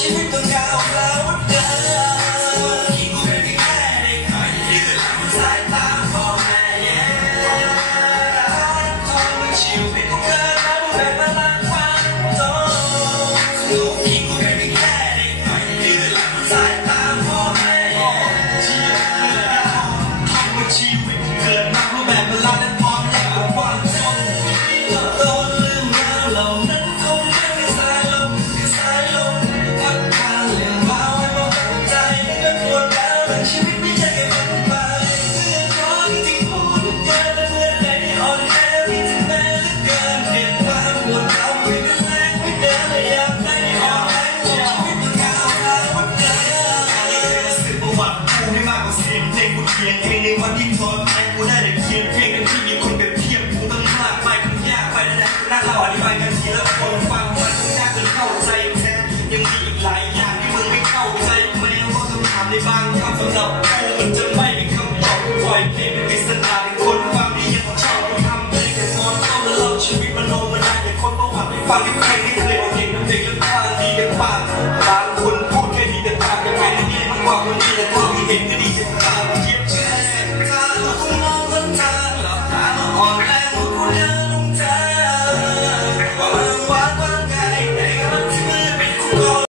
ชีวิตต้องก้าวแร้วเดิน บางคำสำหรับกูมันจะไม่มีคำตอบปล่อยเพลงเป็นปริศนาให้คนฟังที่ยังต้องชอบทำเพลแต่มอนเข้าแล้วเราชีวิตมันโนมันานอย่างคนประวัติฟังที่ใครที่เคยเอาเพลงเด็กแล้วพาดีกันปากบางคนพูดแค่ดีแต่ปากยังไงที่ดีมากกว่าคนดีแต่ความที่เห็นก็ดีจะ